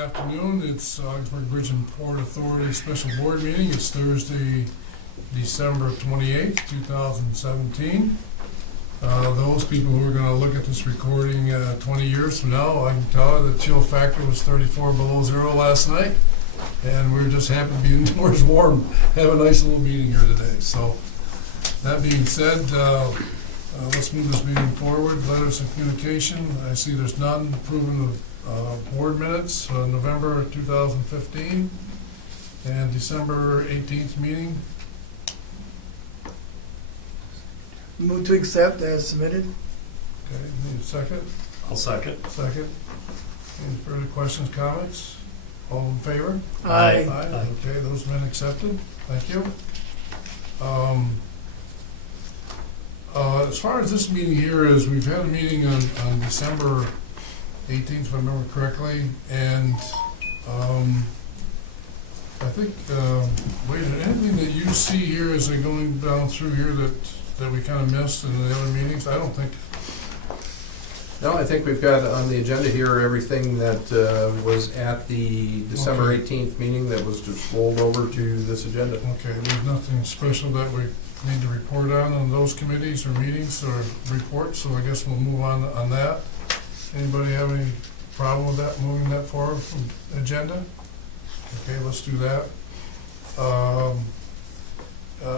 afternoon. It's Ogdensburg Bridge and Port Authority Special Board Meeting. It's Thursday, December 28th, 2017. Those people who are going to look at this recording 20 years from now, I can tell you the chill factor was 34 below zero last night, and we're just happy to be indoors warm, have a nice little meeting here today. So, that being said, let's move this meeting forward. Letters of communication, I see there's none. Approving of board minutes, November 2015 and December 18th meeting. Move to accept as submitted. Okay, need a second? I'll second. Second. Any further questions, comments? All in favor? Aye. Aye. Okay, those have been accepted. Thank you. As far as this meeting here is, we've had a meeting on December 18th, if I remember correctly, and I think, wait, anything that you see here as they're going down through here that we kind of missed in the other meetings? I don't think. No, I think we've got on the agenda here everything that was at the December 18th meeting that was just rolled over to this agenda. Okay, there's nothing special that we need to report on those committees or meetings or reports, so I guess we'll move on that. Anybody have any problem with that, moving that forward from the agenda? Okay, let's do that.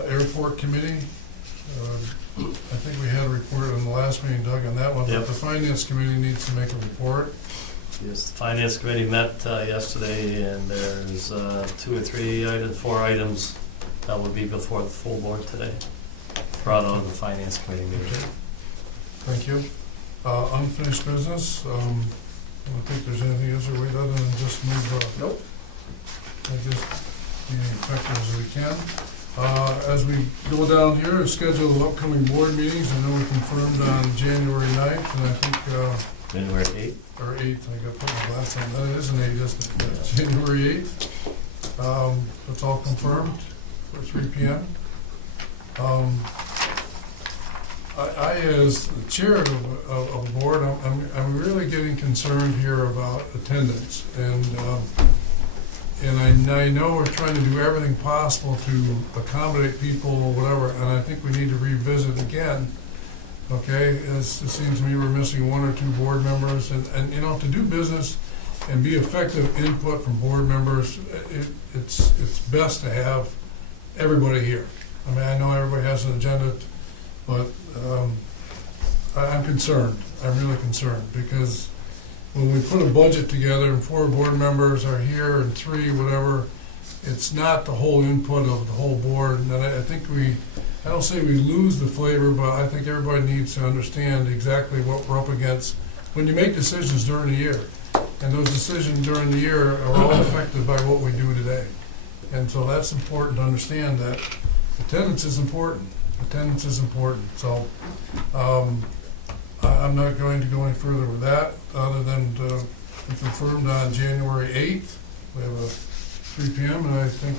Airport committee, I think we had a report on the last meeting, Doug, on that one, but Yep. the finance committee needs to make a report. Yes, the finance committee met yesterday, and there's 2 or 3 items, 4 items that will be before the full board today. Brought on the finance committee meeting. Okay. Thank you. Unfinished business, I don't think there's anything else or wait other than just move, Nope. just be effective as we can. As we go down here, schedule of upcoming board meetings. I know we confirmed on January 9th, and I think, January 8th. or 8th, I got to put my glass on. That is an 8, isn't it? Yeah, January 8th. That's all confirmed for 3 p.m. I, as the chair of a board, I'm really getting concerned here about attendance, and I know we're trying to do everything possible to accommodate people or whatever, and I think we need to revisit again. Okay, it seems to me we're missing 1 or 2 board members, and you know, to do business and be effective input from board members, it's best to have everybody here. I mean, I know everybody has an agenda, but I'm concerned. I'm really concerned, because when we put a budget together and 4 board members are here and 3, whatever, it's not the whole input of the whole board. And I think I don't say we lose the flavor, but I think everybody needs to understand exactly what we're up against when you make decisions during the year. And those decisions during the year are all affected by what we do today. And so that's important to understand, that attendance is important. Attendance is important. So I'm not going to go any further with that, other than to be confirmed on January 8th. We have a 3 p.m., and I think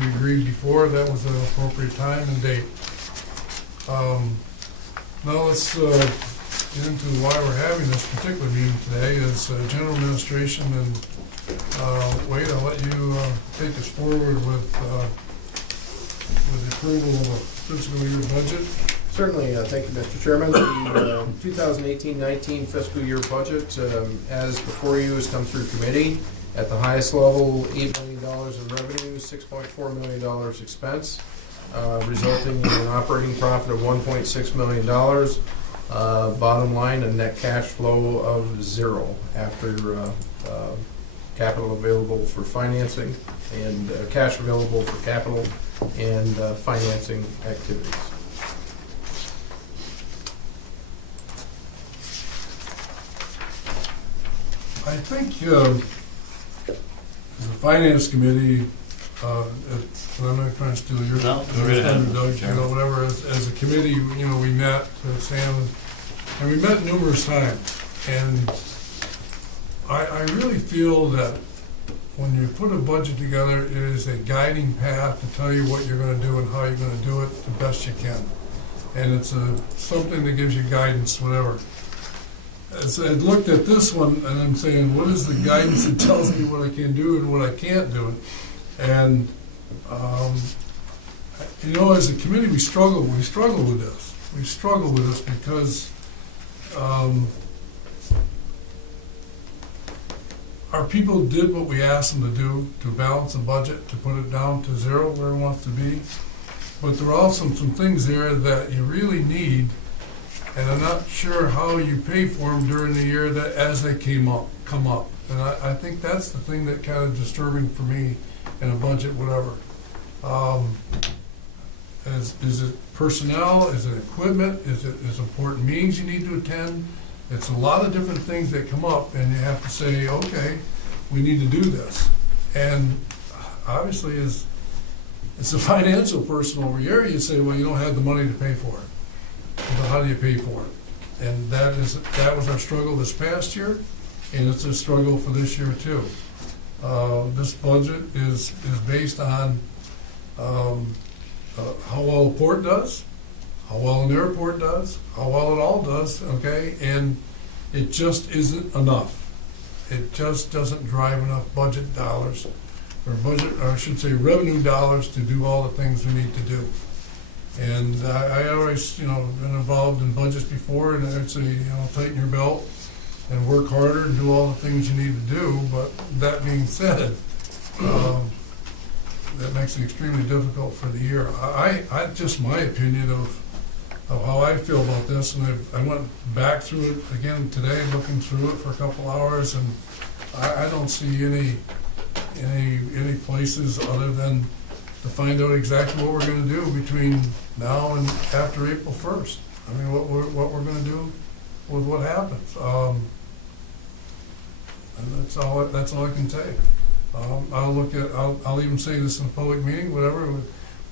we agreed before that was an appropriate time and date. Now let's get into why we're having this particular meeting today. Is general administration, and Wade, I'll let you take us forward with the approval of a fiscal year budget. Certainly, thank you, Mr. Chairman. The 2018-19 fiscal year budget, as before you, has come through committee. At the highest level, $8 million in revenue, $6.4 million expense, resulting in an operating profit of $1.6 million. Bottom line, a net cash flow of 0 after capital available for financing and cash available for capital and financing activities. I think the finance committee, I'm not trying to steal your No, go right ahead, Doug, you know, whatever. As a committee, you know, we met, Sam, and we met numerous times, and I really feel that when you put a budget together, it is a guiding path to tell you what you're going to do and how you're going to do it the best you can, and it's something that gives you guidance, whatever. as I looked at this one, and I'm saying, what is the guidance that tells me what I can do and what I can't do? And, you know, as a committee, we struggle with this. We struggle with this because, our people did what we asked them to do, to balance the budget, to put it down to zero where it wants to be. But there are also some things there that you really need, and I'm not sure how you pay for them during the year that as they come up. And I think that's the thing that kind of disturbing for me in a budget, whatever. Is it personnel? Is it equipment? Is it important meetings you need to attend? It's a lot of different things that come up, and you have to say, okay, we need to do this. And obviously, as a financial person over here, you say, well, you don't have the money to pay for it. But how do you pay for it? And that was our struggle this past year, and it's a struggle for this year too. This budget is based on how well a port does, how well an airport does, how well it all does, okay? And it just isn't enough. It just doesn't drive enough budget dollars, or I should say revenue dollars, to do all the things we need to do. And I always, been involved in budgets before, and I'd say, tighten your belt and work harder and do all the things you need to do. But that being said, that makes it extremely difficult for the year. I just my opinion of how I feel about this, and I went back through it again today, looking through it for a couple hours, and I don't see any places other than to find out exactly what we're going to do between now and after April 1st. I mean, what we're going to do with what happens. And that's all I can say. I'll even say this in a public meeting, whatever.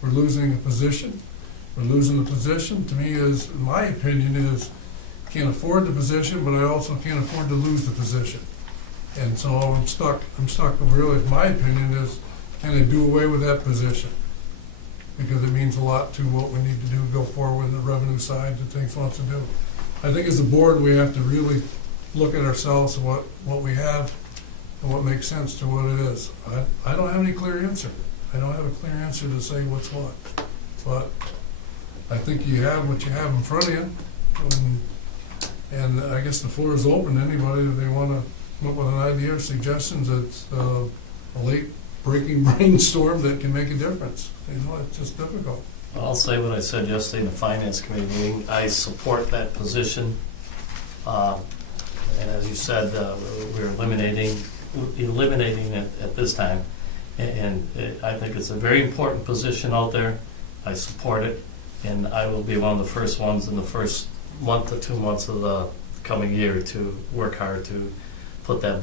We're losing a position. We're losing the position. To me, my opinion is, can't afford the position, but I also can't afford to lose the position. And so I'm stuck. Really, my opinion is, can I do away with that position? Because it means a lot to what we need to do, go forward with the revenue side, the things we want to do. I think as a board, we have to really look at ourselves and what we have and what makes sense to what it is. I don't have any clear answer. I don't have a clear answer to say what's what. But I think you have what you have in front of you. And I guess the floor is open to anybody if they want to come up with an idea or suggestions. It's a late breaking brainstorm that can make a difference. It's just difficult. I'll say what I said yesterday in the Finance Committee meeting. I support that position. And as you said, we're eliminating it at this time. And I think it's a very important position out there. I support it. And I will be one of the first ones in the first month to 2 months of the coming year to work hard to put that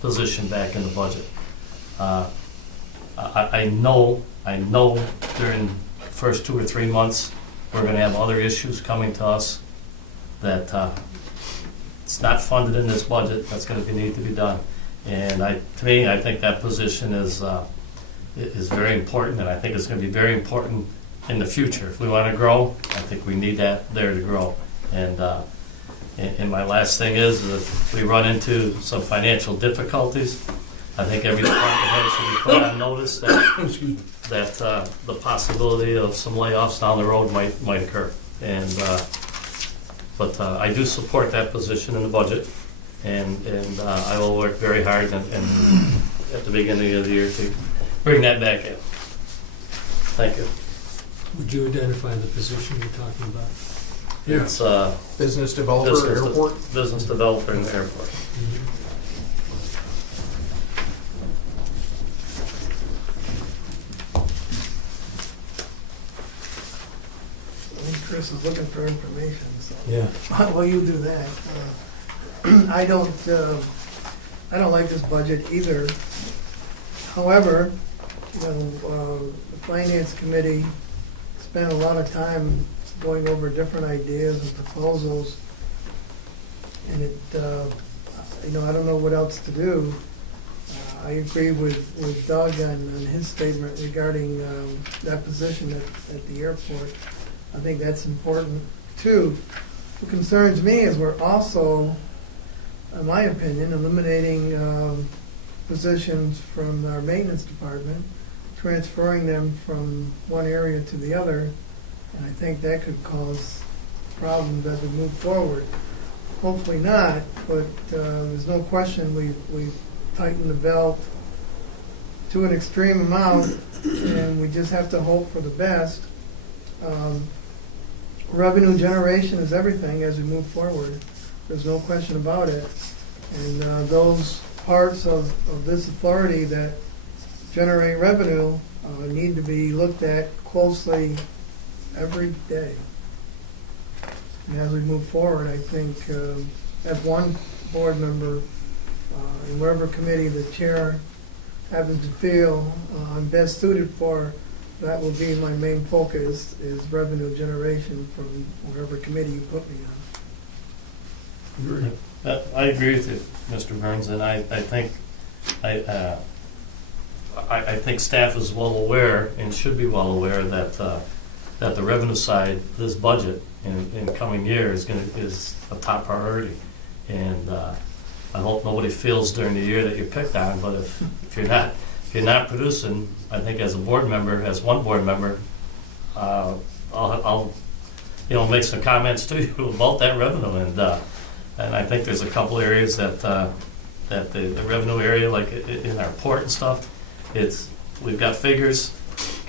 position back in the budget. I know during the first 2 or 3 months we're going to have other issues coming to us that it's not funded in this budget. That's going to need to be done. And to me, I think that position is very important, and I think it's going to be very important in the future. If we want to grow, I think we need that there to grow. And my last thing is that if we run into some financial difficulties, I think every department head should be put on notice that the possibility of some layoffs down the road might occur. And but I do support that position in the budget, and I will work very hard and at the beginning of the year to bring that back in. Thank you. Would you identify the position you're talking about? Yeah. It's Business developer, airport? Business developer in the airport. I think Chris is looking for information, so. Yeah. While you do that, I don't like this budget either. However, the Finance Committee spent a lot of time going over different ideas and proposals, and I don't know what else to do. I agree with Doug on his statement regarding that position at the airport. I think that's important too. what concerns me is we're also, in my opinion, eliminating positions from our maintenance department, transferring them from one area to the other, and I think that could cause problems as we move forward. Hopefully not, but there's no question we've tightened the belt to an extreme amount, and we just have to hope for the best. Revenue generation is everything as we move forward. There's no question about it. And those parts of this authority that generate revenue need to be looked at closely every day. And as we move forward, I think as one board member, in whatever committee the chair happens to feel I'm best suited for, that will be my main focus, is revenue generation from whatever committee you put me on. Agree. I agree with you, Mr. Burns, and I think I think staff is well aware and should be well aware that the revenue side, this budget in coming years is a top priority, and I hope nobody feels during the year that you're picked on. But if you're not producing, I think as a board member, as one board member, I'll make some comments to you about that revenue, and I think there's a couple areas that the revenue area, like in our port and stuff, we've got figures,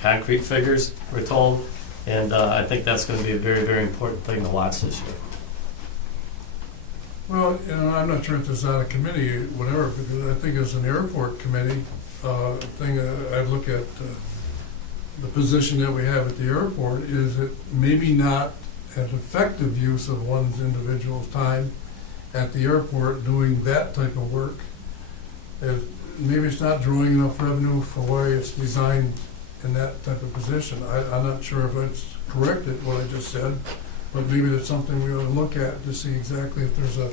concrete figures, we're told, and I think that's going to be a very, very important thing to watch this year. Well, I'm not sure if there's not a committee, whatever, because I think as an airport committee I'd look at the position that we have at the airport is that maybe not an effective use of one's individual's time at the airport doing that type of work. Maybe it's not drawing enough revenue for why it's designed in that type of position. I'm not sure if it's correct at what I just said, but maybe that's something we ought to look at to see exactly if there's a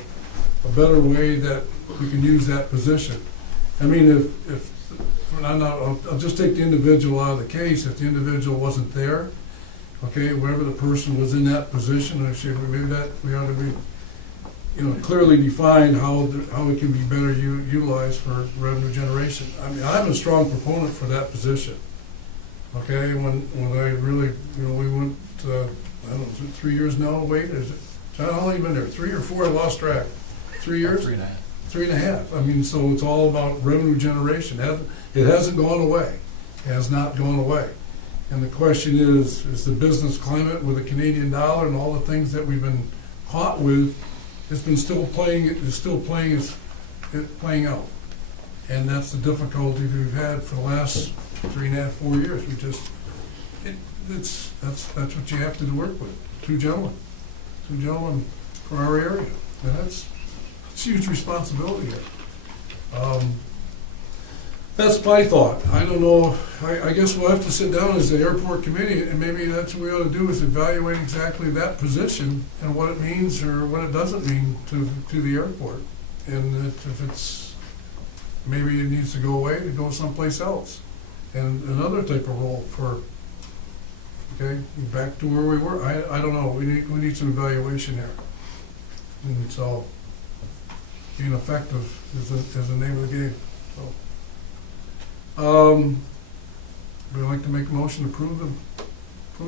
better way that we can use that position. I mean, I'll just take the individual out of the case. If the individual wasn't there, okay, wherever the person was in that position, maybe that we ought to be, clearly define how it can be better utilized for revenue generation. I mean, I'm a strong proponent for that position. Okay, when I really, we went, I don't know, is it 3 years now? Wait, is it? How long have you been there? 3 or 4? I lost track. 3 years? 3.5. 3.5. I mean, so it's all about revenue generation. It hasn't gone away. It has not gone away. And the question is the business climate with the Canadian dollar and all the things that we've been caught with, it's still playing out. And that's the difficulty that we've had for the last 3.5, 4 years. That's what you have to work with. Two gentlemen for our area. And it's a huge responsibility here. That's my thought. I don't know. I guess we'll have to sit down as the airport committee, and maybe that's what we ought to do, is evaluate exactly that position and what it means or what it doesn't mean to the airport. And if it's, maybe it needs to go away to go someplace else. And another type of role for, okay, back to where we were. I don't know. We need some evaluation there. And so being effective is the name of the game. So. Would you like to make a motion to approve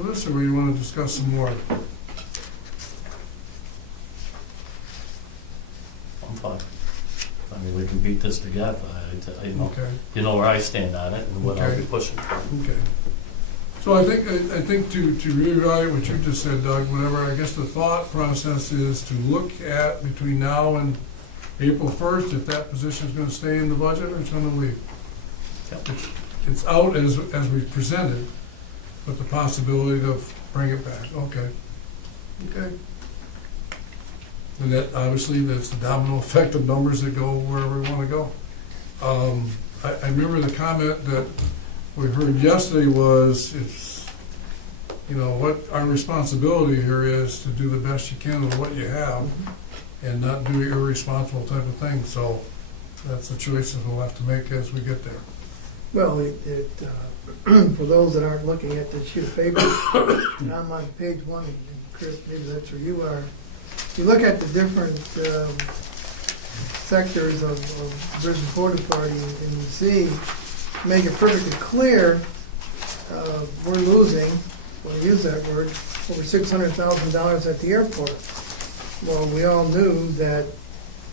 this, or do you want to discuss some more? I'm fine. I mean, we can beat this together. Okay. You know where I stand on it and what I'll be pushing for. Okay. So I think to reevaluate what you just said, Doug, whatever, I guess the thought process is to look at between now and April 1st, if that position is going to stay in the budget or it's going to leave. Yep. It's out as we presented, but the possibility to bring it back. Okay. And that, obviously, that's the domino effect of numbers that go wherever we want to go. I remember the comment that we heard yesterday was, what our responsibility here is to do the best you can with what you have and not do irresponsible type of things. So that's the choices we'll have to make as we get there. Well, for those that aren't looking at the sheet of paper, I'm on page 1, and Chris, maybe that's where you are. you look at the different sectors of Bridge and Port Authority, and you see, make it perfectly clear, we're losing, when I use that word, over $600,000 at the airport. Well, we all knew that,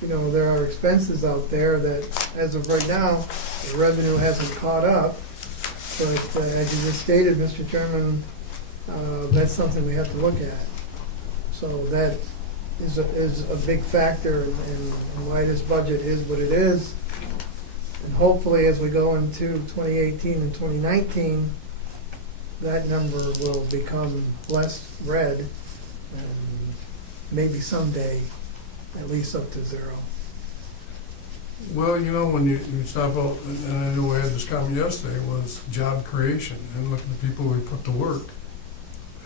you know, there are expenses out there that, as of right now, the revenue hasn't caught up. But as you just stated, Mr. Chairman, that's something we have to look at. So that is a big factor in why this budget is what it is. And hopefully, as we go into 2018 and 2019, that number will become less red, and maybe someday at least up to zero. Well, you know, when you stop out, and I know we had this comment yesterday, was job creation, and look at the people we put to work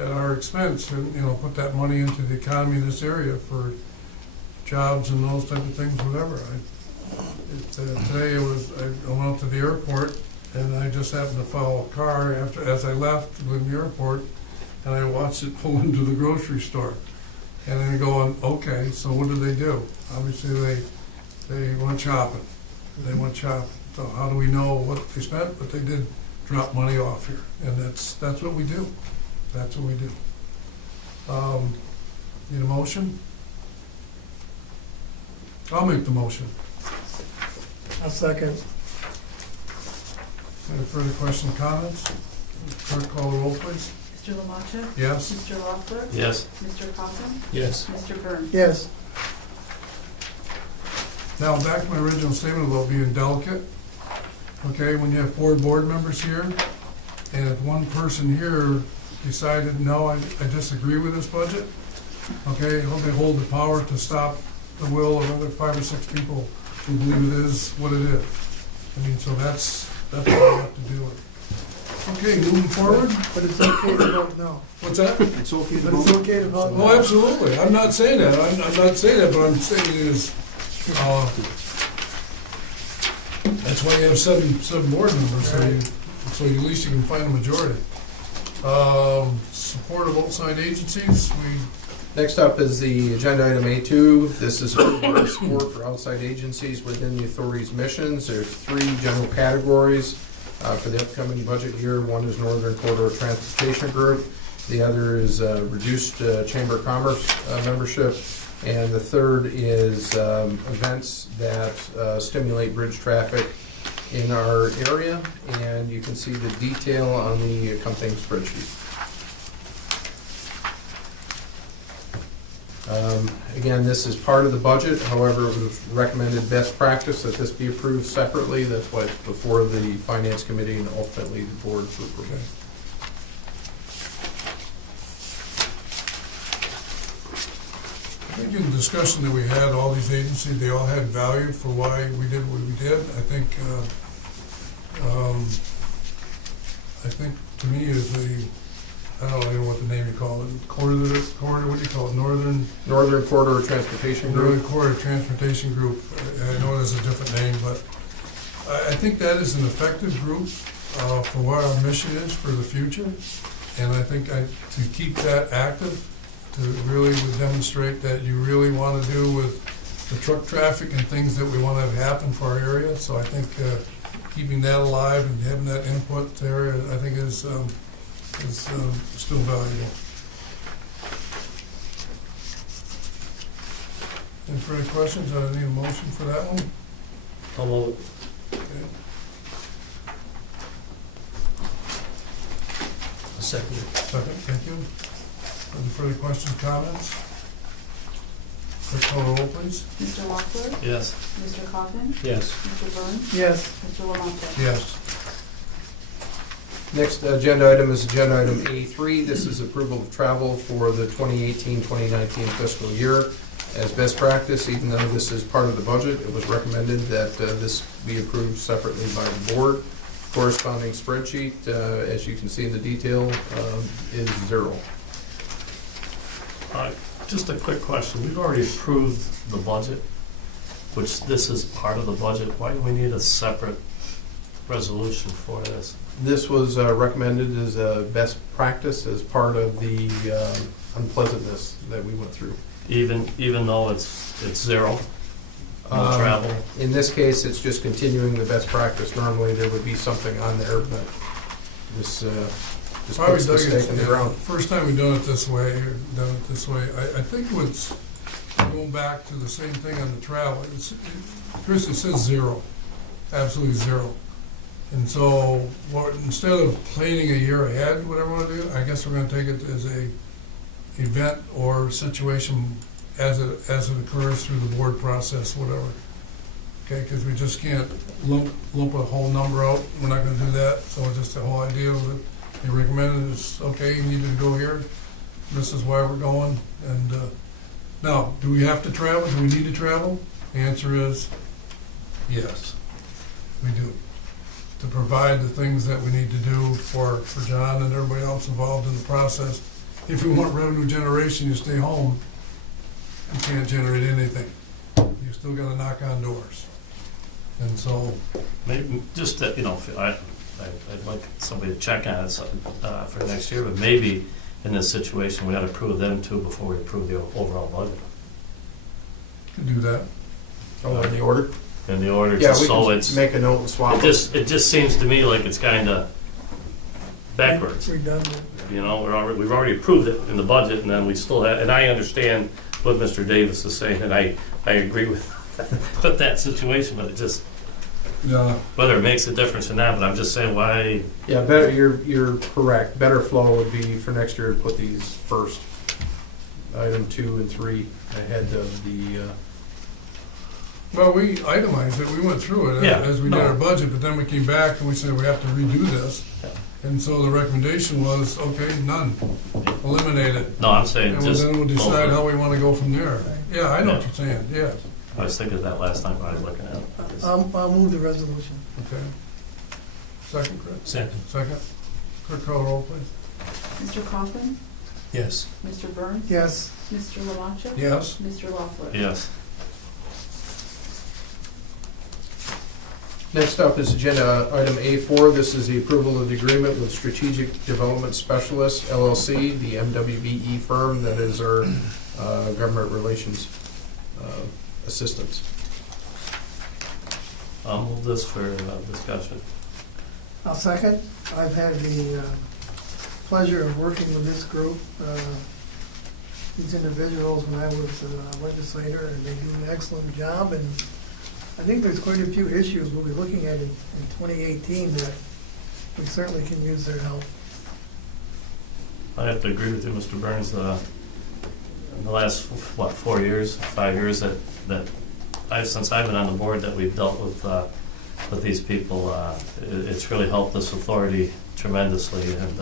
at our expense, and, you know, put that money into the economy in this area for jobs and those type of things, whatever. Today I went out to the airport, and I just happened to follow a car as I left from the airport, and I watched it pull into the grocery store. And then going, okay, so what do they do? Obviously, they went shopping. They went shopping. So how do we know what they spent? But they did drop money off here, and that's what we do. That's what we do. Need a motion? I'll make the motion. A second. Any further questions, comments? Clerk, call the roll, please. Mr. Lamaccia? Yes. Mr. Loeffler? Yes. Mr. Coffin? Yes. Mr. Burns? Yes. Now, back to my original statement about being delicate. Okay, when you have 4 board members here, and if one person here decided, no, I disagree with this budget, okay, they hold the power to stop the will of other 5 or 6 people who believe it is what it is. I mean, so that's what we have to do. Okay, moving forward. But it's okay to vote no. What's that? It's okay to But it's vote. okay to vote Oh, no. absolutely. I'm not saying that. I'm not saying that, but I'm saying it is, that's why you have seven board members, so at least you can find a majority. Support of outside agencies, Next up is the agenda item A2. This is for support for outside agencies within the authority's missions. There's 3 general categories for the upcoming budget year. One is Northern Corridor Transportation Group. The other is reduced Chamber of Commerce membership. And the third is events that stimulate bridge traffic in our area. And you can see the detail on the accompanying spreadsheet. Again, this is part of the budget, however, it was recommended best practice that this be approved separately. That's why it's before the Finance Committee and ultimately the Board for approval. okay. I think in the discussion that we had, all these agencies, they all had value for why we did what we did. I think to me is I don't know what the name you call it, corridor, what do you call it, Northern Corridor Transportation Group. Corridor Transportation Group. I know there's a different name, but I think that is an effective group for what our mission is for the future. And I think to keep that active, to really would demonstrate that you really want to do with the truck traffic and things that we want to have happen for our area. So I think keeping that alive and having that input there, I think is still valuable. Any further questions? I need a motion for that one. I'll move it. Okay. A second. Second, thank you. Any further questions, comments? Clerk, call the roll, please. Mr. Loeffler? Yes. Mr. Coffin? Yes. Mr. Burns? Yes. Mr. Lamaccia? Yes. Next agenda item is agenda item A3. This is approval of travel for the 2018-2019 fiscal year. As best practice, even though this is part of the budget, it was recommended that this be approved separately by the board. Corresponding spreadsheet, as you can see in the detail, is 0. Just a quick question. We've already approved the budget, which this is part of the budget. Why do we need a separate resolution for this? This was recommended as a best practice as part of the unpleasantness that we went through. Even though it's zero on travel? In this case, it's just continuing the best practice. Normally, there would be something on there, but this just Probably puts the dug it, stake in the yeah, ground. first time we've done it this way, I think what's going back to the same thing on the travel, Chris, it says zero, absolutely zero. And so, instead of planning a year ahead, whatever we want to do, I guess we're gonna take it as a event or situation as it occurs through the board process, whatever. Okay, because we just can't lump a whole number out, we're not gonna do that, so just the whole idea of it, they recommended is, okay, you needed to go here, this is why we're going, and, now, do we have to travel, do we need to travel? The answer is, yes, we do. To provide the things that we need to do for John and everybody else involved in the process. If we want revenue generation, you stay home, you can't generate anything. You still gotta knock on doors. And so, Maybe, just that, I'd like somebody to check on it for next year, but maybe in this situation, we ought to approve them too before we approve the overall budget. you can do that. Oh, in the order? In the order, Yeah, just we so can it's, make a note and swap. it just seems to me like it's kinda backwards. Redundant. We've already approved it in the budget, and then we still have, and I understand what Mr. Davis is saying, and I agree with that situation, but it just, Yeah, whether it makes a difference or not, but I'm just saying why, Yeah, better, you're correct. Better flow would be for next year to put these first. Item 2 and 3 ahead of the, well, we itemized it, we went through it Yeah, as we did no. our budget, but then we came back and we said we have to redo this. Yeah. And so the recommendation was, okay, none, eliminate it. no, I'm saying And just. then we'll decide how we wanna go from there. Yeah, I know what you're saying, yes, I was thinking of that last time when I was looking at it. I'll move the resolution. okay. Second, Chris? Second. Second. Clerk call the roll, please. Mr. Coffin? Yes. Mr. Burns? Yes, Mr. Lamacha? Yes. Mr. Loeffler? Yes. next up is agenda item A4. This is the approval of the agreement with Strategic Development Specialists LLC, the MWBE firm that is our government relations assistance. I'll move this for discussion. I'll second. I've had the pleasure of working with this group, these individuals when I was a legislator, and they do an excellent job, and I think there's quite a few issues we'll be looking at in 2018 that we certainly can use their help. I have to agree with you, Mr. Burns. In the last, 5 years since I've been on the board that we've dealt with these people, it's really helped this authority tremendously and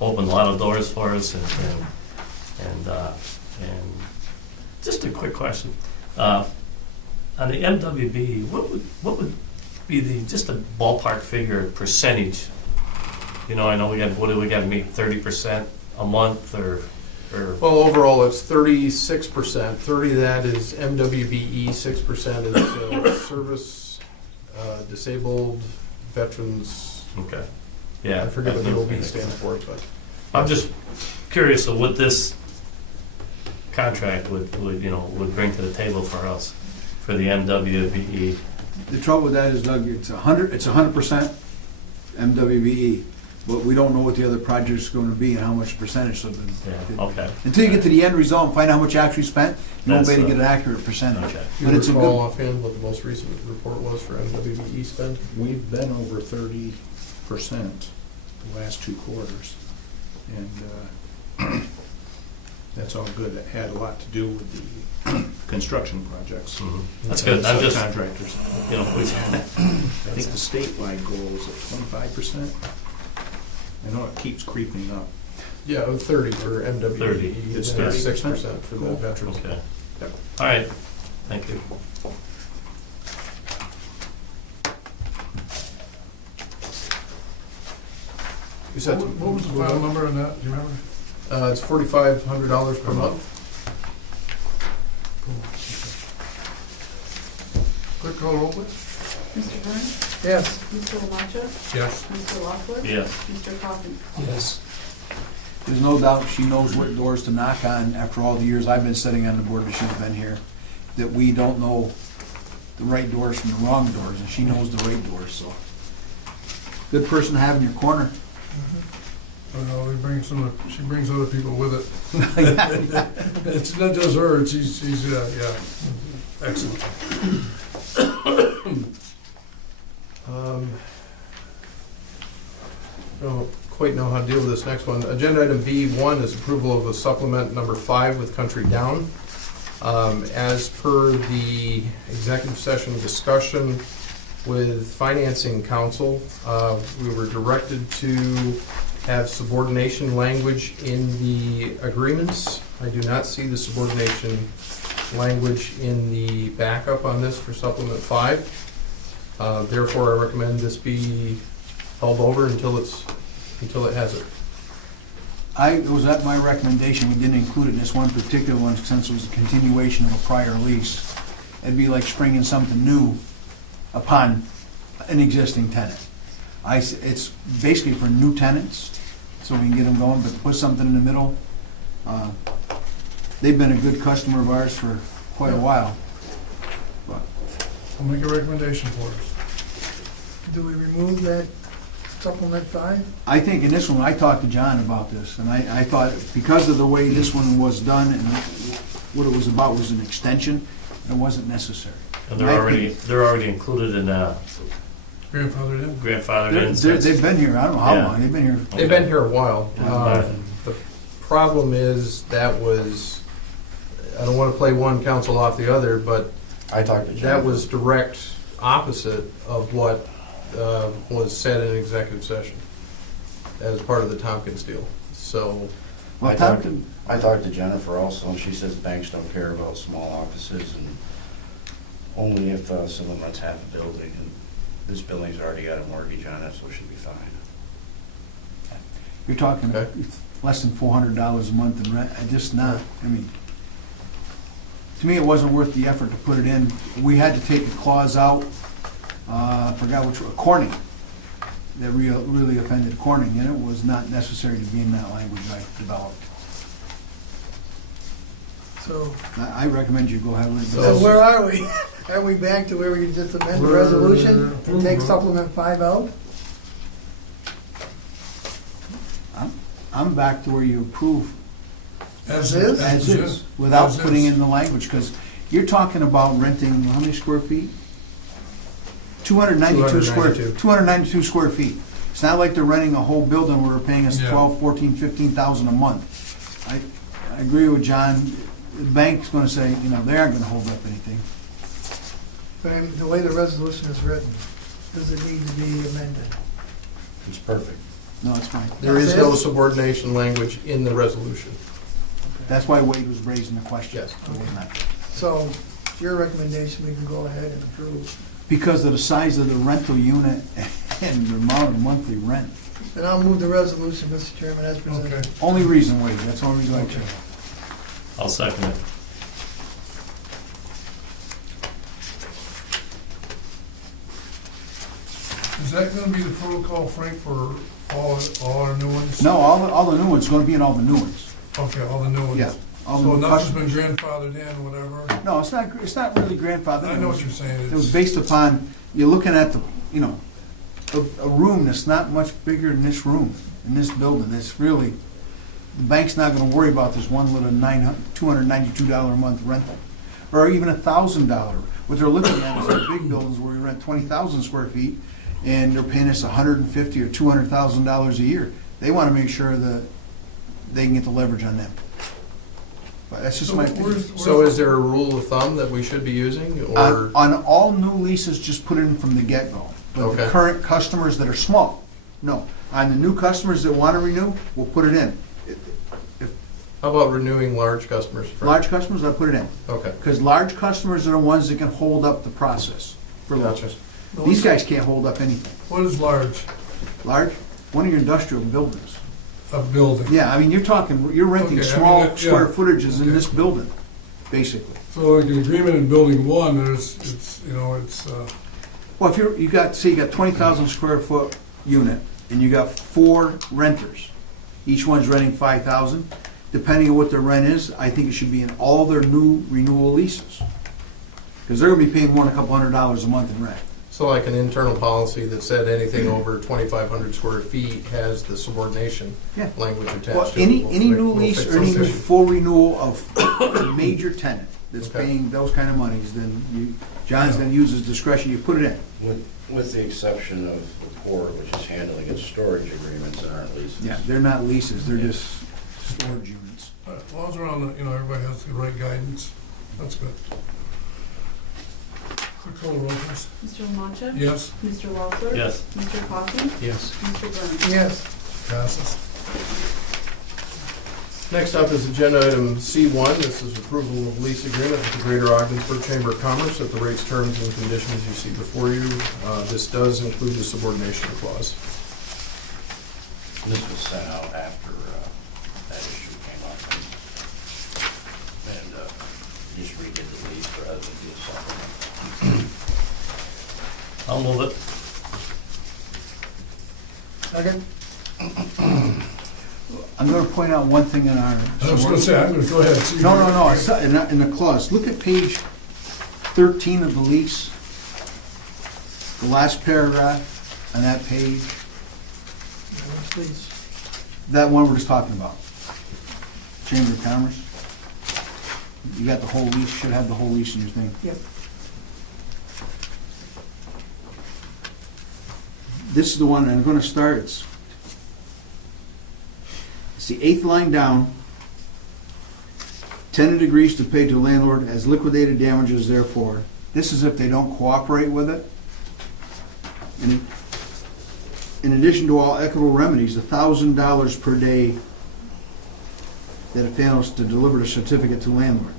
opened a lot of doors for us. And just a quick question. On the MWB, what would be just a ballpark figure percentage? I know what do we got to meet, 30% a month or? Well, overall, it's 36%. 30 of that is MWBE, 6% is service, disabled, veterans. Okay. Yeah. I forget what the OB stands for, but. I'm just curious of what this contract would bring to the table for us, for the MWBE. The trouble with that is, Doug, it's 100% MWBE, but we don't know what the other project's going to be and how much percentage of it. Yeah, okay. Until you get to the end result and find out how much you actually spent, you won't be able to That's, get an accurate percentage. Okay. Do But you it's a recall good, offhand what the most recent report was for MWBE spend? We've been over 30% the last 2 quarters. And that's all good. It had a lot to do with the construction projects. Mhm. That's good. I'm just, Contractors. we I think the statewide goal is at 25%. I know it keeps creeping up. Yeah, 30 for MWBE. 30. It's It's 6% for the Cool. veterans. okay. Yep. All right. Thank you. You said. What was the final number on that, do you remember? It's $4,500 per month. Cool. Clerk call the roll, please. Mr. Burns? Yes, Mr. Lamacha? Yes. Mr. Loeffler? Yes. Mr. Coffin? Yes. There's no doubt she knows what doors to knock on after all the years I've been sitting on the board that she's been here, that we don't know the right doors from the wrong doors, and she knows the right doors, so. Good person to have in your corner. Well, she brings other people with it. It's not just her, she's, yeah, excellent. Don't quite know how to deal with this next one. Agenda item B1 is approval of a supplement number 5 with Country Down. As per the executive session discussion with Financing Council, we were directed to have subordination language in the agreements. I do not see the subordination language in the backup on this for supplement 5. Therefore, I recommend this be held over until it has it. It was at my recommendation, we didn't include it in this one particular one since it was a continuation of a prior lease. It'd be like springing something new upon an existing tenant. It's basically for new tenants, so we can get them going, but to put something in the middle, they've been a good customer of ours for quite a while. I'll make a recommendation for us. Do we remove that supplement 5? I think in this one, I talked to John about this, and I thought because of the way this one was done and what it was about was an extension, it wasn't necessary. And they're already included in Grandfathered in? grandfathered in. since- They've been here, I don't know how Yeah. long, they've been here. They've been here a while. Yeah. The problem is that was, I don't want to play one council off the other, but I talked to Jennifer. that was direct opposite of what was said in executive session as part of the Tompkins deal. So, Well, I Tompkins, talked to Jennifer also, and she says banks don't care about small offices, and only if someone rents half a building, and this building's already got a mortgage on it, so it should be fine. you're talking Okay. less than $400 a month in rent, I mean, to me, it wasn't worth the effort to put it in. We had to take a clause out, I forgot which, Corning, that really offended Corning, and it was not necessary to be in that language I developed. So, I recommend you go ahead with so this. where are we? Are we back to where we can just amend the resolution and take supplement 5 out? I'm back to where you approve As is? as is, without As putting is. in the language, because you're talking about renting, how many square feet? 292 square feet. It's not like they're renting a whole building where they're paying us Yeah. 12, 14, 15,000 a month. I agree with John, the bank's gonna say, they aren't gonna hold up anything. But I mean, the way the resolution is written, does it need to be amended? It's perfect. No, it's fine. there is no subordination language in the resolution. That's why Wade was raising the question. Yes. It was not. So, your recommendation, we can go ahead and approve. Because of the size of the rental unit and the amount of monthly rent. And I'll move the resolution, Mr. Chairman, as presented. Okay. Only reason, Wade, that's the only reason I Okay. changed. I'll second it. Is that gonna be the protocol, Frank, for all our new ones? No, all the new ones, gonna be in all the new ones. Okay, all the new ones? Yeah. All the So new nothing's been customers. grandfathered in, whatever? No, it's not really grandfathered. I know what you're saying. It was It's, based upon, you're looking at a room that's not much bigger than this room, in this building. It's really, the bank's not gonna worry about this one little $292 a month rental, or even $1,000. What they're looking at is the big buildings where we rent 20,000 square feet, and they're paying us $150,000 or $200,000 a year. They wanna make sure that they can get the leverage on them. But that's just so my opinion. So is there a rule of thumb that we should be using, or? On all new leases, just put it in from the get-go. But the Okay. current customers that are small, no. On the new customers that want to renew, we'll put it in. How about renewing large customers? Frank? Large customers, I'll put it in. Okay, Because large customers are the ones that can hold up the process for gotcha. large. These guys can't hold up anything. What is large? Large, one of your industrial buildings. A building? Yeah, I mean, you're renting Okay, I mean, small yeah, square footages in okay. this building, basically. So like an agreement in building one, Well, if say you got 20,000 square foot unit, and you got 4 renters, each one's renting 5,000. Depending on what their rent is, I think it should be in all their new renewal leases. Because they're gonna be paying more than a couple $100 a month in rent. So like an internal policy that said anything over 2,500 square feet has the subordination Yeah. language attached Well, to it. any We'll new we'll lease fix or any those new issues. full renewal of a major tenant that's Okay. paying those kind of monies, then John's gonna use his discretion, you put it in. With the exception of the port, which is handling its storage agreements that aren't leases. Yeah, they're not leases, they're just storage units. As long as around, everybody has the right guidance, that's good. Quick call roll, please. Mr. Lamontia? Yes, Mr. Walther? Yes. Mr. Kaufman? Yes. Mr. Burns? Yes. passes. Next up is agenda item C1. This is approval of lease agreement with the Greater Ogdensburg Chamber of Commerce at the rates, terms, and conditions you see before you. This does include the subordination clause. This was sent out after that issue came up. And just redid the lease rather than do a supplement. I'll move it. Second? I'm gonna point out one thing in our. I was gonna say, I'm gonna go ahead. See No, it's not- in the clause, look at page 13 of the lease. The last paragraph on that page, Please. that one we're just talking about. Chamber of Commerce. You got the whole lease, should have the whole lease in your thing. Yep. This is the one, I'm gonna start, it's the 8th line down. Tenant agrees to pay to landlord as liquidated damages therefore. This is if they don't cooperate with it. And in addition to all equitable remedies, $1,000 per day that it fails to deliver the certificate to landlord.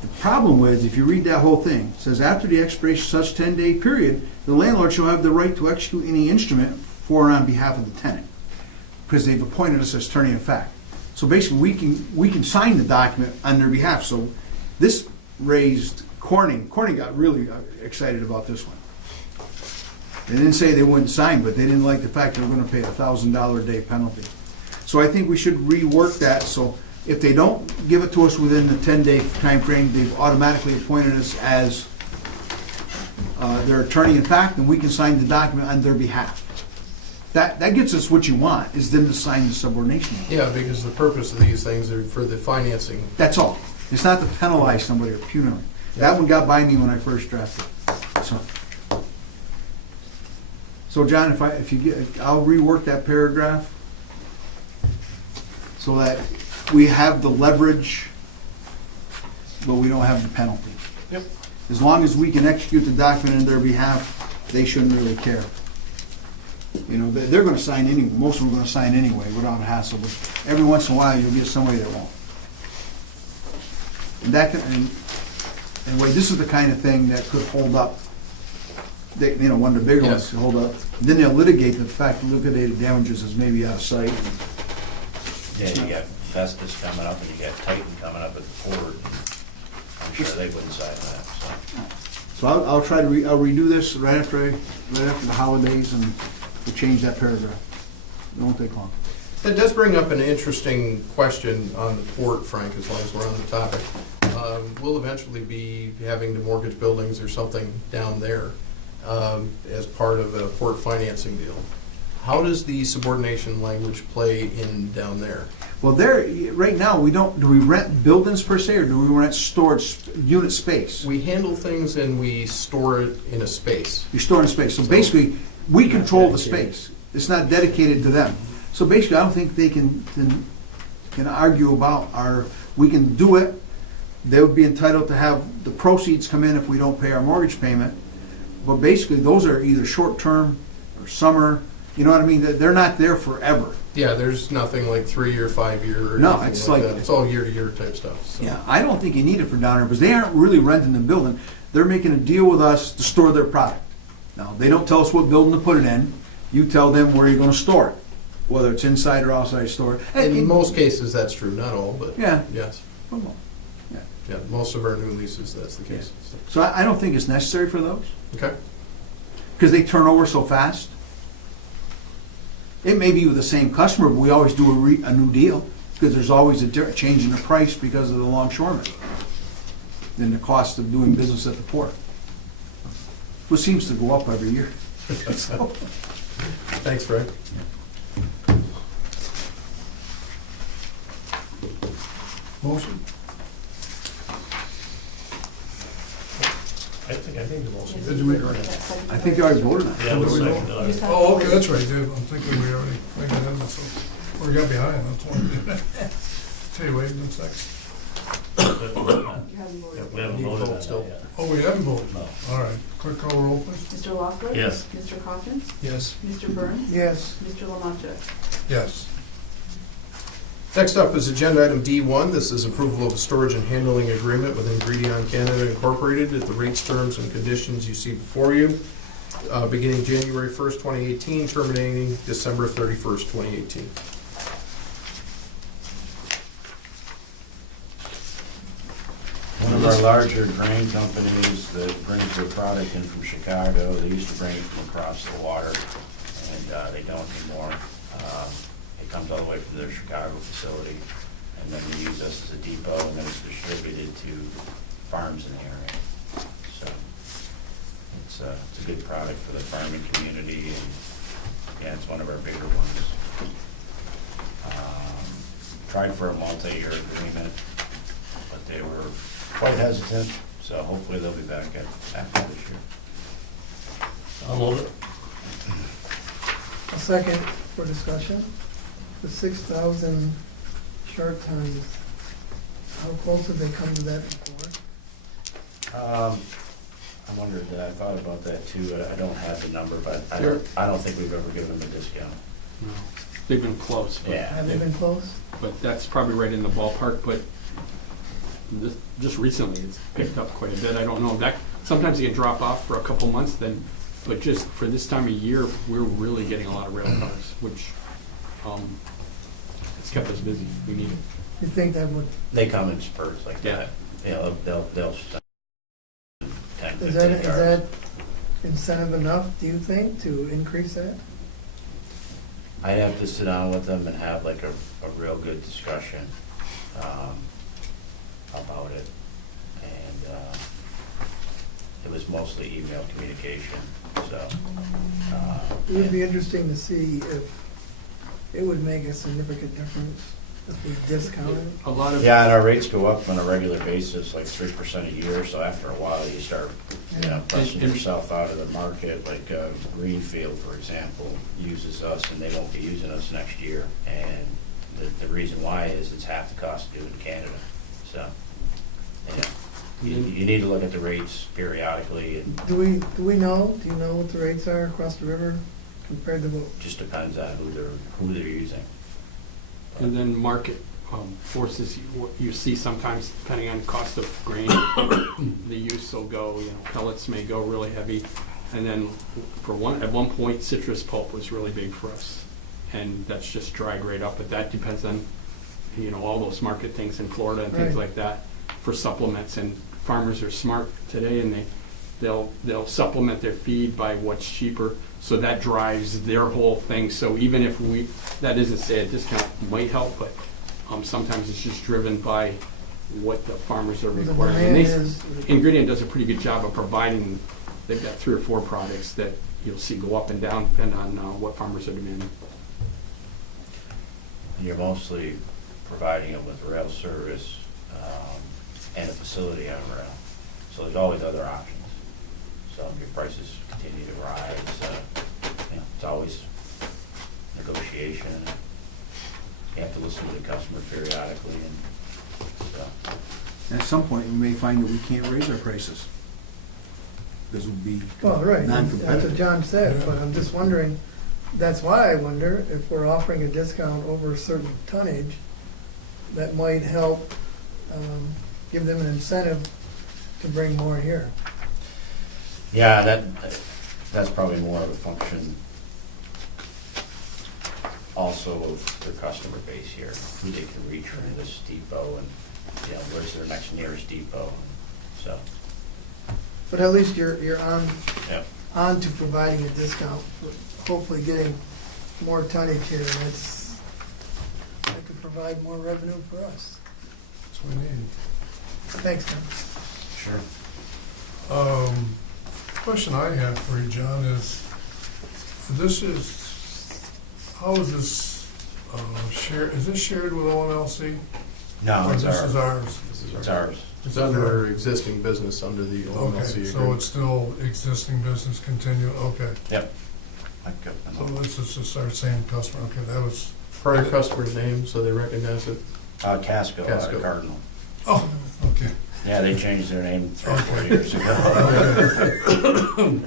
The problem with, if you read that whole thing, it says after the expiration of such 10-day period, the landlord shall have the right to execute any instrument for and on behalf of the tenant, because they've appointed us as attorney in fact. So basically, we can sign the document on their behalf. So this raised Corning. Corning got really excited about this one. They didn't say they wouldn't sign, but they didn't like the fact they were going to pay a $1,000 a day penalty. So I think we should rework that. So if they don't give it to us within the 10-day time frame, they've automatically appointed us as their attorney in fact, and we can sign the document on their behalf. That gets us what you want, is them to sign the subordination. Yeah, because the purpose of these things are for the financing. That's all. It's not to penalize somebody or punitive. That one got by me when I first drafted. So John, if you get, I'll rework that paragraph so that we have the leverage, but we don't have the penalty. Yep. As long as we can execute the document on their behalf, they shouldn't really care. You know, they're gonna sign anyway, most of them are gonna sign anyway without a hassle, but every once in a while you'll get somebody that won't. And that can, and anyway, this is the kind of thing that could hold up, one of the bigger ones Yes. could hold up. Then they'll litigate the fact that liquidated damages is maybe out of sight. Yeah, you got Festus coming up and you got Titan coming up at the port. I'm sure they wouldn't sign that, so. So I'll try to I'll redo this right after the holidays, and we'll change that paragraph. It won't take long. That does bring up an interesting question on the port, Frank, as long as we're on the topic. We'll eventually be having to mortgage buildings or something down there as part of a port financing deal. How does the subordination language play in down there? Well, right now, do we rent buildings per se, or do we rent storage unit space? We handle things and we store it in a space. You're storing space. So basically, we control the space. It's not dedicated to them. So basically, I don't think they can argue about we can do it. They would be entitled to have the proceeds come in if we don't pay our mortgage payment. But basically, those are either short-term or summer. You know what I mean? They're not there forever. Yeah, there's nothing like 3 or 5 year or No, anything it's like like- that. It's all year-to-year type stuff. So. Yeah, I don't think you need it for down there, because they aren't really renting the building. They're making a deal with us to store their product. Now, they don't tell us what building to put it in. You tell them where you're gonna store it, whether it's inside or outside store. In most cases, that's true. Not all, but Yeah. yes. Yeah. Yeah, most of our new leases, that's the case. So I don't think it's necessary for those, Okay. because they turn over so fast. It may be with the same customer, but we always do a new deal, because there's always a change in the price because of the longshoremen, than the cost of doing business at the port, which seems to go up every year. So, Thanks, Fred. Motion? I think the motion. Did you make it? I think you already voted on it. Yeah, Did we'll we second vote? it. Oh, okay, that's right, Dave. I'm thinking we already, I got ahead of myself. We got behind, that's why. Tell you, wait, that's next. You haven't Yeah, voted. we haven't voted on that yet. Oh, we haven't voted? No. All right, quick call roll, please. Mr. Lockwood? Yes. Mr. Hawkins? Yes. Mr. Burns? Yes, Mr. Lamancha? Yes. Next up is agenda item D1. This is approval of a storage and handling agreement with Ingredion Canada Incorporated at the rates, terms, and conditions you see before you, beginning January 1st, 2018, terminating December 31st, 2018. One of our larger grain companies that brings their product in from Chicago, they used to bring it from across the water, and they don't anymore. It comes all the way from their Chicago facility, and then they use us as a depot, and then it's distributed to farms in the area. So it's a good product for the farming community, and yeah, it's one of our bigger ones. Tried for a multi-year agreement, but they were quite hesitant, so hopefully they'll be back after this year. I'll move it. a second for discussion. The 6,000 short tons, how close have they come to that before? I wondered, I thought about that too. I don't have the number, but I Sure. don't think we've ever given them a discount. No, they've been close, but, Yeah. Have they been close? but that's probably right in the ballpark, but just recently, it's picked up quite a bit, I don't know, that, sometimes it can drop off for a couple months, then, but just for this time of year, we're really getting a lot of rail cars, which, it's kept us busy, we need it. You think that would, They come in spurts like Yeah. that. You know, they'll send 10, is 15 that cars. incentive enough, do you think, to increase that? I'd have to sit down with them and have like a real good discussion about it. And it was mostly email communication, so. It would be interesting to see if it would make a significant difference if we discounted. A lot of, Yeah, and our rates go up on a regular basis, like 3% a year, so after a while, you start, pressing And- yourself out of the market, like Greenfield, for example, uses us, and they won't be using us next year, and the reason why is it's half the cost to do it in Canada, so, you need to look at the rates periodically, and Do you know what the rates are across the river compared to what? just depends on who they're using. and then market forces, what you see sometimes, depending on cost of grain, the use will go, pellets may go really heavy, and then at one point, citrus pulp was really big for us, and that's just dried right up, but that depends on, all those market things in Florida and things Right. like that for supplements, and farmers are smart today, and they'll supplement their feed by what's cheaper, so that drives their whole thing. So even if that isn't to say a discount might help, but sometimes it's just driven by what the farmers are The requiring. demand And is, Ingredient does a pretty good job of providing, they've got 3 or 4 products that you'll see go up and down depending on what farmers are demanding. And you're mostly providing them with rail service and a facility on rail. So there's always other options. So if your prices continue to rise, it's always negotiation. You have to listen to the customer periodically, and so. At some point, we may find that we can't raise our prices, because we'll be well, right, that's what non-competitive. John said, but I'm just wondering, that's why I wonder if we're offering a discount over a certain tonnage, that might help give them an incentive to bring more here. Yeah, that's probably more of a function also of their customer base here, who they can reach from this depot, and, where's their next nearest depot, so, But at least you're yeah. on to providing a discount, for hopefully getting more tonnage here, and that could provide more revenue for us. That's what we need. Thanks, Tom. Sure. Question I have for you, John, is, how is this shared, is this shared with ONLC? No, Or it's this is ours. ours? It's ours. It's under our existing business under the OMLC Okay, agreement. so it's still existing business continue, okay. So this is just our same customer, okay, that was, Prior customer's name, so they recognize it. Casco, Casco. Cardinal. oh, okay. Yeah, they changed their name 3 or 4 Okay. years ago. Okay.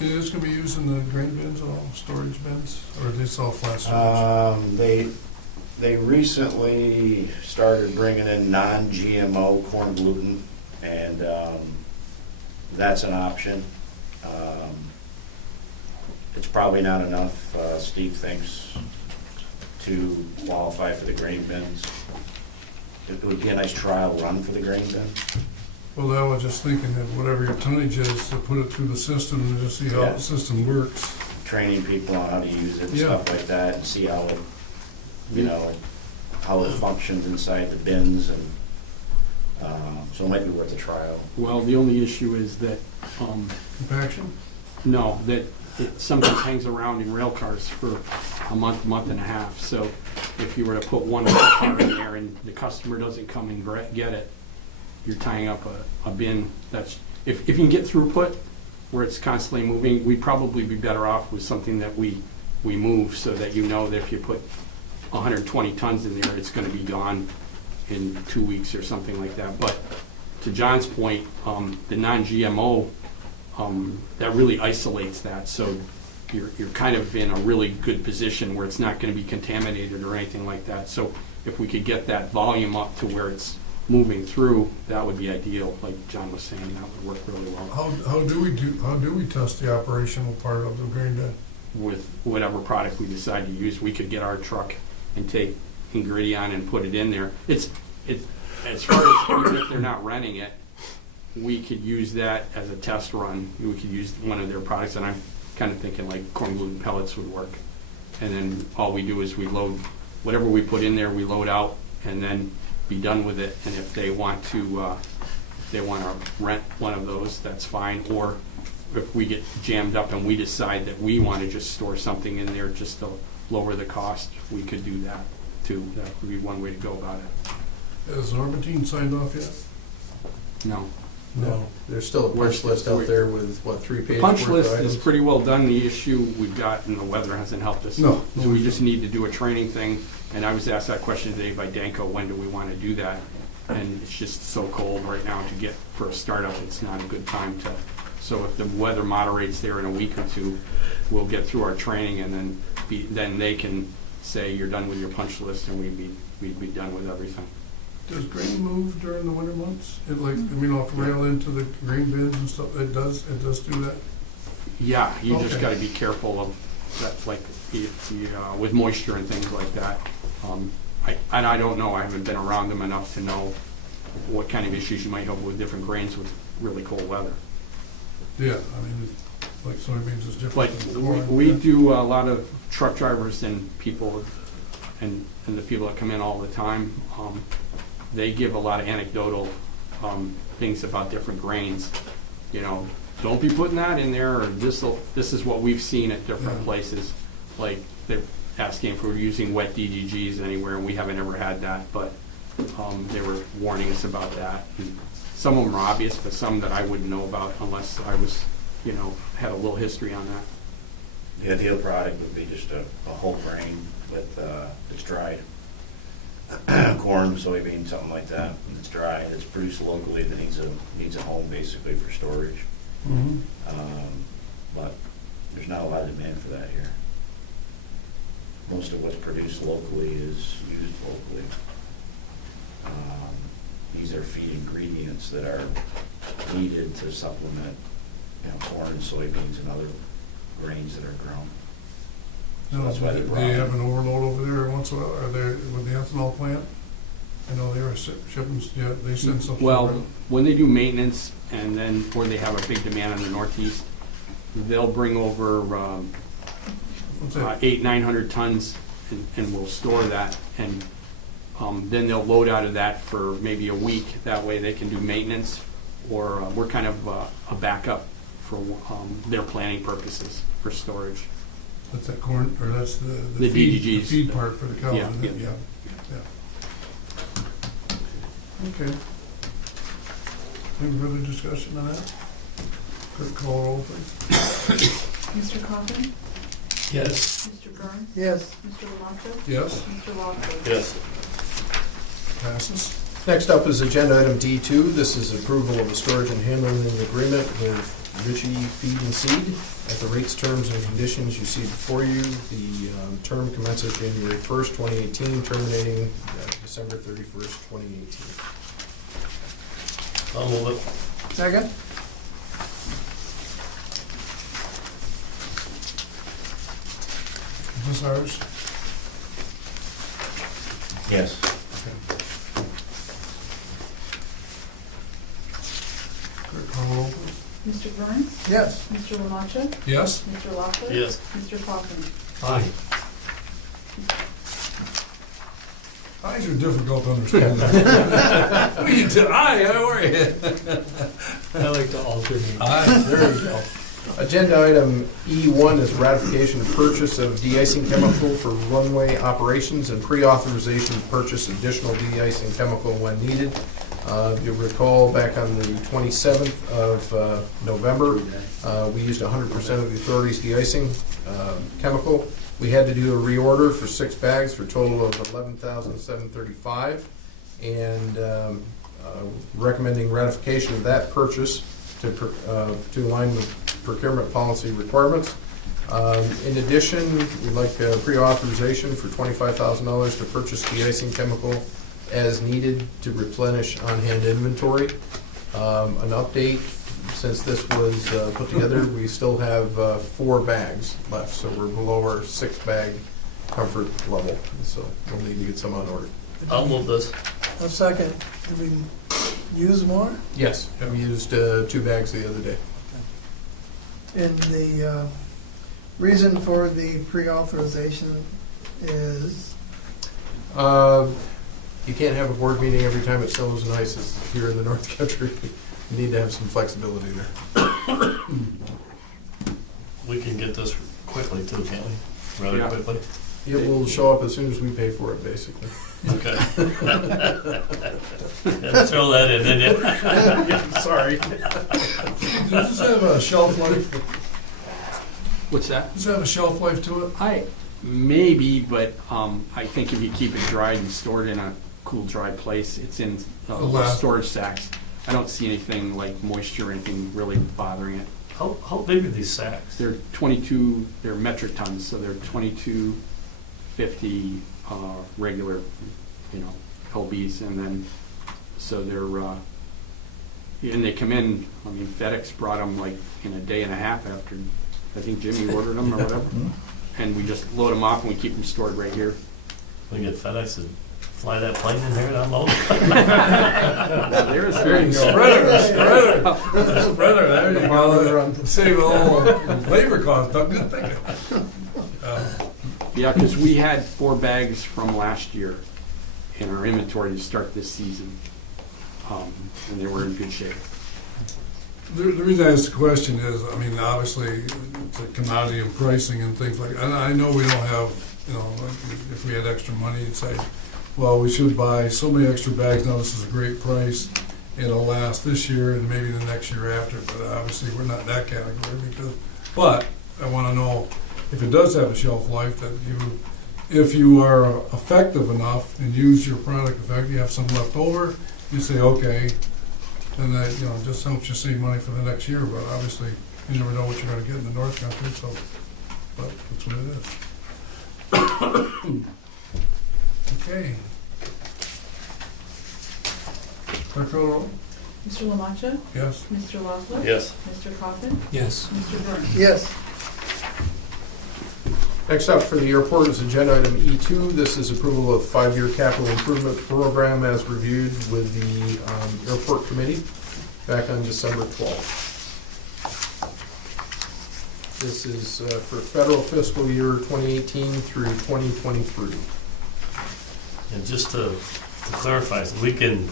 Is this gonna be used in the grain bins at all, storage bins, or are these all flat storage? They recently started bringing in non-GMO corn gluten, and that's an option. It's probably not enough, Steve thinks, to qualify for the grain bins. It would be a nice trial run for the grain bin. Well, I was just thinking that whatever your tonnage is, to put it through the system and just see how Yeah. the system works. Training people on how to use it and Yeah. stuff like that, and see how it, how it functions inside the bins, and so it might be worth a trial. Well, the only issue is that, Compaction? no, that it sometimes hangs around in rail cars for a month, month and a half. So if you were to put one car in there and the customer doesn't come and get it, you're tying up a bin that's, if you can get throughput where it's constantly moving, we'd probably be better off with something that we move, so that you know that if you put 120 tons in there, it's gonna be gone in 2 weeks or something like that. But to John's point, the non-GMO, that really isolates that, so you're kind of in a really good position where it's not gonna be contaminated or anything like that. So if we could get that volume up to where it's moving through, that would be ideal, like John was saying, that would work really well How do we test the operational part of the grain bin? with whatever product we decide to use. We could get our truck and take Ingredion and put it in there. It's as far as, even if they're not renting it, we could use that as a test run. We could use one of their products, and I'm kind of thinking like corn gluten pellets would work. And then all we do is we load, whatever we put in there, we load out, and then be done with it. And if they want to rent one of those, that's fine. Or if we get jammed up and we decide that we want to just store something in there just to lower the cost, we could do that too. That would be one way to go about it. Has Orbitine signed off yet? No. No, there's still a punch list out there with, what, 3 pages The worth punch of list items? is pretty well done. The issue we've got, and the weather hasn't helped us. No. So we just need to do a training thing. And I was asked that question today by Danko, when do we want to do that? And it's just so cold right now to get, for a startup, it's not a good time to. So if the weather moderates there in a week or two, we'll get through our training, and then they can say, you're done with your punch list, and we'd be done with everything. Does grain move during the winter months? Off rail into the grain bins and stuff, it does do that? Yeah, you just Okay. gotta be careful of that, like, with moisture and things like that. I don't know, I haven't been around them enough to know what kind of issues you might have with different grains with really cold weather. Yeah, like soybeans is different Like, than corn. we do a lot of truck drivers and people, and the people that come in all the time, they give a lot of anecdotal things about different grains. Don't be putting that in there, or this is what we've seen at different Yeah. places. Like, they're asking if we're using wet DDGs anywhere, and we haven't ever had that, but they were warning us about that. And some of them are obvious, but some that I wouldn't know about unless I was, had a little history on that. The ideal product would be just a whole grain with, it's dried. Corn, soybean, something like that. It's dry, it's produced locally, that needs a home basically for storage. Mhm. But there's not a lot of demand for that here. Most of what's produced locally is used locally. These are feed ingredients that are needed to supplement, corn and soybeans and other grains that are grown. So No, that's why they do brought you it. have an overload over there once in a while? Are they with the ethanol plant? I know they were shipping, yeah, they send something. Well, when they do maintenance, and then, or they have a big demand in the Northeast, they'll bring over What's that? 800-900 tons, and we'll store that, and then they'll load out of that for maybe a week. That way they can do maintenance, or we're kind of a backup for their planning purposes for storage. That's that corn, or that's the The feed, the DDGs. feed part for the cow, Yeah, isn't it? yeah. Okay. Any further discussion on that? Clerk, call roll, please. Mr. Coffin? Yes. Mr. Burns? Yes, Mr. Lamont? Yes, Mr. Lockwood? Yes. passes. Next up is agenda item D2. This is approval of a storage and handling agreement with Ritchie Feed and Seed. At the rates, terms, and conditions you see before you, the term commences January 1st, 2018, terminating December 31st, 2018. I'll move it. second? Is this ours? Yes. Clerk, call roll, please. Mr. Burns? Yes, Mr. Lamont? Yes? Mr. Lockwood? Yes. Mr. Coffin? Aye. Eyes are difficult to understand. What you do? Aye, how are you? I like to alternate. Aye, there you go. Agenda item E1 is ratification of purchase of de-icing chemical for runway operations and pre-authorization to purchase additional de-icing chemical when needed. You'll recall back on the 27th of November, we used 100% of the authority's de-icing chemical. We had to do a reorder for 6 bags for a total of $11,735, and recommending ratification of that purchase to align with procurement policy requirements. In addition, we'd like pre-authorization for $25,000 to purchase de-icing chemical as needed to replenish on-hand inventory. An update, since this was put together, we still have 4 bags left, so we're below our 6-bag comfort level, so we'll need to get some on order. I'll move this. a second. Did we use more? Yes, we used 2 bags the other day. And the reason for the pre-authorization is, You can't have a board meeting every time it snows and ices here in the North Country. You need to have some flexibility there. We can get this quickly too, can't we? Rather Yeah. quickly? It will show up as soon as we pay for it, basically. Okay. Throw that in, didn't you? Sorry. Does this have a shelf life? What's that? Does it have a shelf life to it? Maybe, but I think if you keep it dried and stored in a cool, dry place, it's in last- storage sacks. I don't see anything like moisture or anything really bothering it. How big are these sacks? They're they're metric tons, so they're 2250 regular, LBs, and then, so they're, and they come in, FedEx brought them like in a day and a half after, I think Jimmy ordered them or whatever. And we just load them off and we keep them stored right here. We get FedEx to fly that plane in here and unload it. There's Spreader, there you go. Save a little labor cost, I'm good thinking. Yeah, because we had 4 bags from last year in our inventory to start this season, and they were in good shape. The reason I asked the question is, obviously, it's a commodity and pricing and things like, and I know we don't have, if we had extra money, you'd say, well, we should buy so many extra bags, now this is a great price, it'll last this year and maybe the next year after, but obviously, we're not in that category but I wanna know if it does have a shelf life, that if you are effective enough and use your product effectively, you have some left over, you say, okay, and that, just helps you save money for the next year, but obviously, you never know what you're gonna get in the North Country, so, but that's what it is. Okay. Clerk call the roll? Mr. Lamont? Yes. Mr. Lockwood? Yes. Mr. Coffin? Yes. Mr. Burns? yes, Next up for the airport is agenda item E2. This is approval of 5-year capital improvement program as reviewed with the airport committee back on December 12th. This is for federal fiscal year 2018 through 2023. And just to clarify, so we can,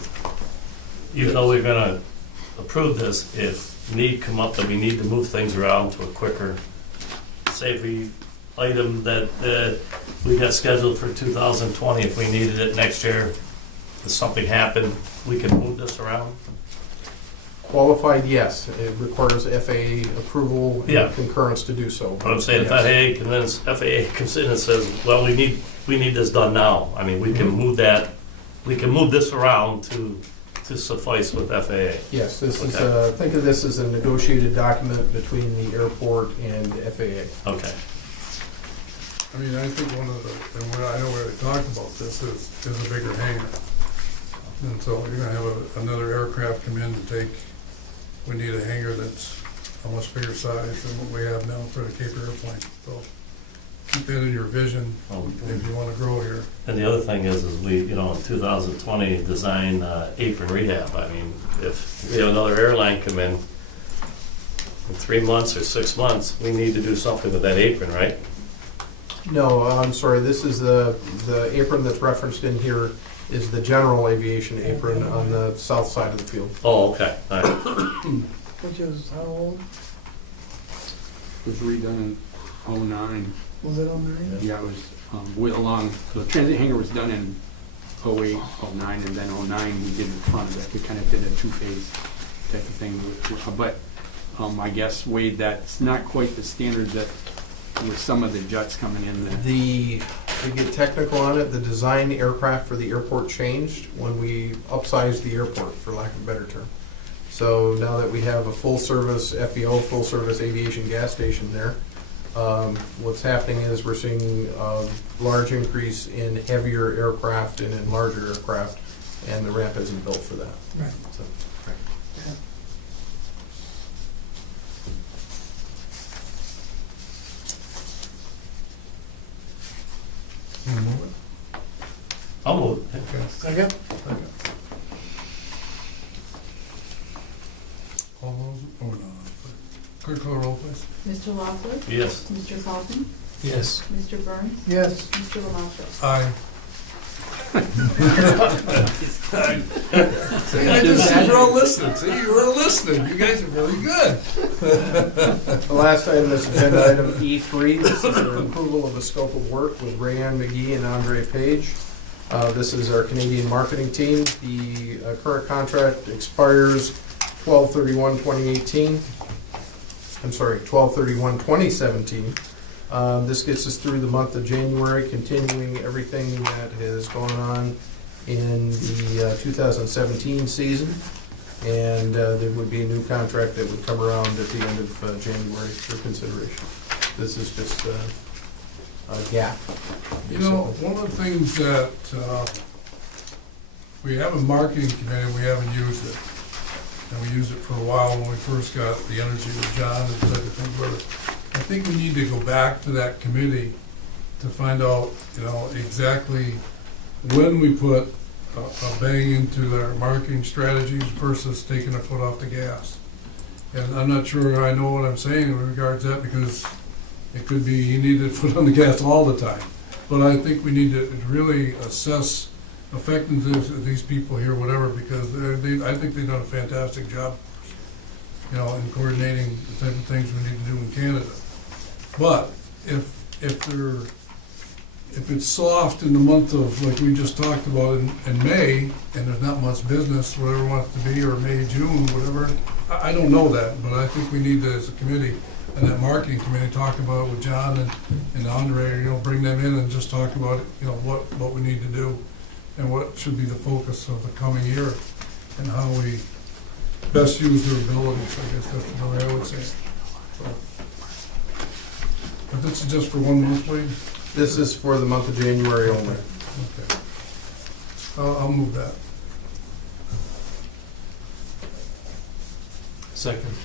even though we're gonna approve this, if need come up that we need to move things around to a quicker, say we item that we got scheduled for 2020, if we needed it next year, if something happened, we can move this around? Qualified, yes. It requires FAA approval Yeah. and concurrence to do so. But I'm saying if Yes. FAA comes in and says, well, we need this done now, I mean, we can move that, we can move this around to suffice with FAA. Yes, this is, Okay. think of this as a negotiated document between the airport and FAA. Okay. I mean, I think one of the, and I know we already talked about this, is a bigger hangar. And so you're gonna have another aircraft come in to take, we need a hangar that's a much bigger size than what we have now for the Cape Airplane. So keep that in your vision if you wanna grow here. And the other thing is we, in 2020, design apron rehab. I mean, if we have another airline come in 3 months or 6 months, we need to do something with that apron, right? No, I'm sorry, this is the apron that's referenced in here is the general aviation apron on the south side of the field. Oh, okay, all right. Which is how old? It was redone in '09. Was it on nine? Yeah, it was, the transit hangar was done in '08, '09, and then '09, we did the front of it. We kind of did a two-phase type of thing. But I guess, Wade, that's not quite the standard that with some of the jets coming in there. To get technical on it, the design aircraft for the airport changed when we upsized the airport, for lack of a better term. So now that we have a full-service FBO, full-service aviation gas station there, what's happening is we're seeing a large increase in heavier aircraft and in larger aircraft, and the ramp isn't built for that. Right. So, You wanna move it? I'll move it. Okay. Second? All those, oh no, clerk call the roll, please. Mr. Lockwood? Yes. Mr. Kaufman? Yes. Mr. Burns? Yes. Mr. Lamato? Aye. See, I just said you're all listening. See, you were listening. You guys are very good. the last item is agenda item E3. This is the approval of a scope of work with Rayanne McGee and Andre Page. This is our Canadian marketing team. The current contract expires 12/31/2018. I'm sorry, 12/31/2017. This gets us through the month of January, continuing everything that has gone on in the 2017 season. And there would be a new contract that would come around at the end of January for consideration. This is just a gap. You know, one of the things that, we have a marketing committee, and we haven't used it. And we used it for a while when we first got the energy with John and such a thing, but I think we need to go back to that committee to find out, exactly when we put a bang into their marketing strategies versus taking a foot off the gas. And I'm not sure I know what I'm saying in regards to that, because it could be you need to foot on the gas all the time. But I think we need to really assess effectiveness of these people here, whatever, because I think they've done a fantastic job, in coordinating the type of things we need to do in Canada. But if it's soft in the month of, like we just talked about in May, and there's not much business, whatever it wants to be, or May, June, whatever, I don't know that, but I think we need to, as a committee, and that marketing committee, talk about it with John and Andre, bring them in and just talk about, what we need to do, and what should be the focus of the coming year, and how we best use their abilities, I guess that's the way I would say it. So. But this is just for 1 month, please? This is for the month of January only. Okay. I'll move that. Second.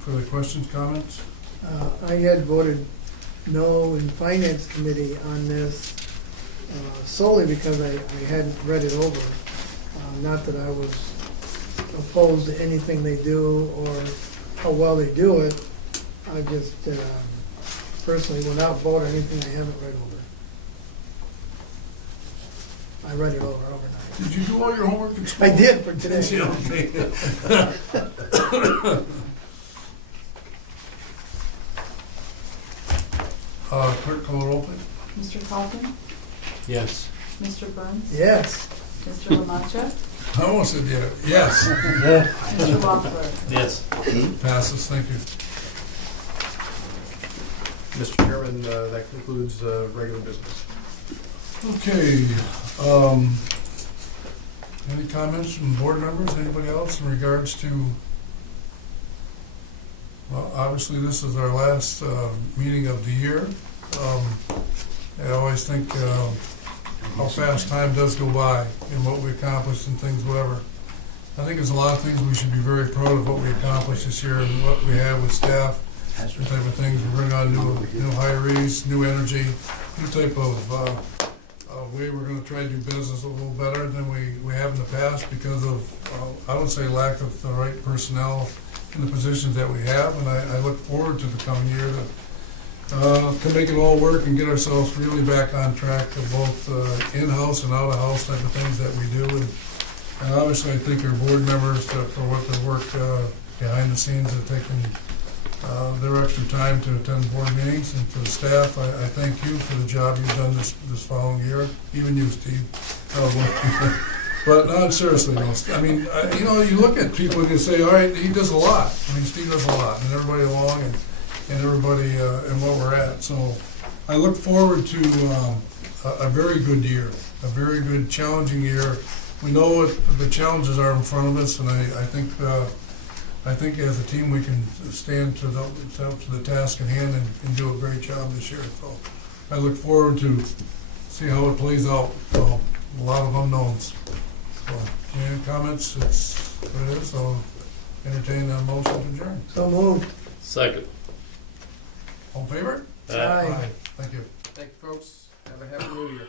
Further questions, comments? I had voted no in Finance Committee on this solely because I hadn't read it over. Not that I was opposed to anything they do or how well they do it. I just, personally, without vote or anything, I haven't read over it. I read it over overnight. Did you do all your homework in school? I did for today. Okay. Clerk, call the roll, please. Mr. Kaufman? Yes. Mr. Burns? Yes. Mr. Lamacha? I almost said yeah. Yes. Mr. Loeffler? Yes. Passes, thank you. Mr. Chairman, that concludes regular business. Okay, any comments from board members, anybody else in regards to, well, obviously this is our last meeting of the year. I always think how fast time does go by and what we accomplished and things, whatever. I think there's a lot of things we should be very proud of what we accomplished this year and what we have with staff, the type of things. We bring on new hirees, new energy, new type of way we're gonna try to do business a little better than we have in the past because of, I would say, lack of the right personnel in the positions that we have. And I look forward to the coming year to make it all work and get ourselves really back on track of both in-house and out-of-house type of things that we do. And obviously, I thank our board members for what their work behind the scenes have taken their extra time to attend board meetings. And to the staff, I thank you for the job you've done this following year, even you, Steve. But no, seriously, no. I mean, you look at people and you say, all right, he does a lot. I mean, Steve does a lot, and everybody along, and everybody and what we're at. So I look forward to a very good year, a very good, challenging year. We know what the challenges are in front of us, and I think as a team we can stand to the task at hand and do a great job this year. So I look forward to see how it plays out. So a lot of unknowns. So any comments? It's what it is. So entertain a motion to adjourn. So moved. Second. All in favor? Aye. Thank you. Thank you, folks. Have a happy new year.